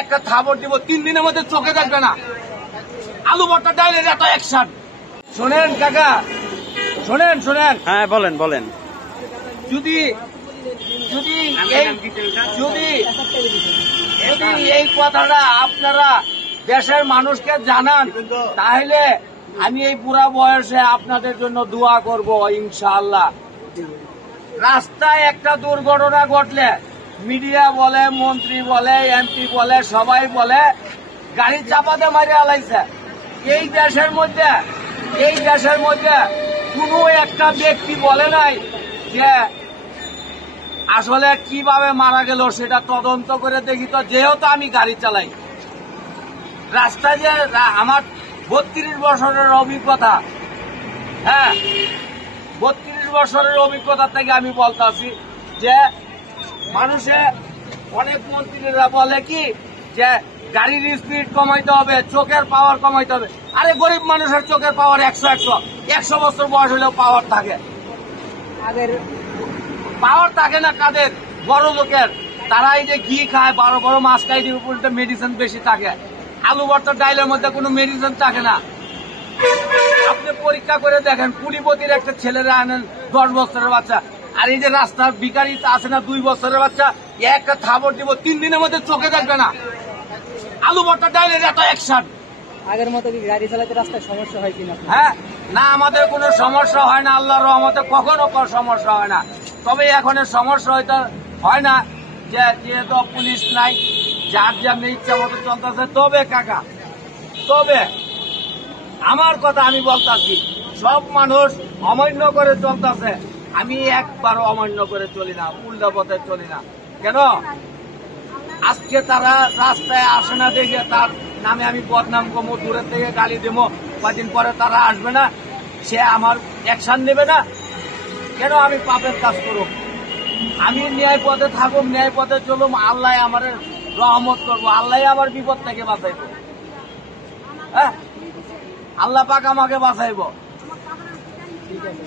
একটা থাবর দিব 3 দিনের মধ্যে চোখে দেখবে না। আলু ভর্তা ডাইলের এত অ্যাকশন। শোনেন কাকা, শোনেন শোনেন, হ্যাঁ বলেন বলেন। যদি যদি যদি এই কথাটা আপনারা দেশের মানুষকে জানান, তাহলে আমি এই বুড়া বয়সে আপনাদের জন্য দোয়া করব ইনশাআল্লাহ। রাস্তায় একটা দুর্ঘটনা ঘটলে মিডিয়া বলে, মন্ত্রী বলে, এমপি বলে, সবাই বলে গাড়ি চাপাতে মারি আলাইছে। এই দেশের মধ্যে কোনো একটা ব্যক্তি বলে নাই যে আসলে কিভাবে মারা গেল সেটা তদন্ত করে দেখি। তো যেহেতু আমি গাড়ি চালাই, রাস্তায় যে আমার 32 বছরের অভিজ্ঞতা, হ্যাঁ 32 বছরের অভিজ্ঞতা থেকে আমি বলতেছি যে মানুষে অনেক মন্ত্রীরা বলে কি যে গাড়ির স্পিড কমাইতে হবে, চোখের পাওয়ার কমাইতে হবে। আরে গরিব মানুষের চোখের পাওয়ার 100 বছর বয়স হলেও পাওয়ার থাকে, পাওয়ার থাকে না কাদের? বড় লোকের। তারা এই যে ঘি খায়, বড় বড় মাছ খায়, উপরে মেডিসিন বেশি থাকে। আলু ভর্তা ডাইলের মধ্যে কোনো মেডিসিন থাকে না। আপনি পরীক্ষা করে দেখেন, কুড়িপতির একটা ছেলেরা আনেন 10 বছরের বাচ্চা, আর এই যে রাস্তার ভিখারি আছে না 2 বছরের বাচ্চা, একটা থাবর দিব 3 দিনের মধ্যে চোখে দেখবে না। আলু ভর্তা ডাইলের এত অ্যাকশন। আগের মতো কি গাড়ি চালাতে রাস্তায় সমস্যা হয় কিনা? হ্যাঁ, না আমাদের কোনো সমস্যা হয় না, আল্লাহর রহমতে কখনো কোনো সমস্যা হয় না। তবে এখন সমস্যা হয় না যে যেহেতু পুলিশ নাই, যার যেমনি ইচ্ছা মতো চলতেছে। তবে কাকা, তবে আমার কথা আমি বলতেছি, সব মানুষ অমান্য করে চলতেছে, আমি একবারও অমান্য করে চলি না, উল্টা পথে চলি না। কেন? আজকে তারা রাস্তায় আসে না দেখে তার নামে আমি বদনাম করবো, দূরের থেকে গালি দেবো, কদিন পরে তারা আসবে না, সে আমার অ্যাকশন নেবে না। কেন আমি পাপের কাজ করব? আমি ন্যায় পথে থাকুম, ন্যায় পথে চলুম, আল্লাহ আমার রহমত করবো, আল্লাহ আমার বিপদ থেকে বাঁচাইব। হ্যাঁ, আল্লাহ পাক আমাকে বাঁচাইব। ঠিক আছে।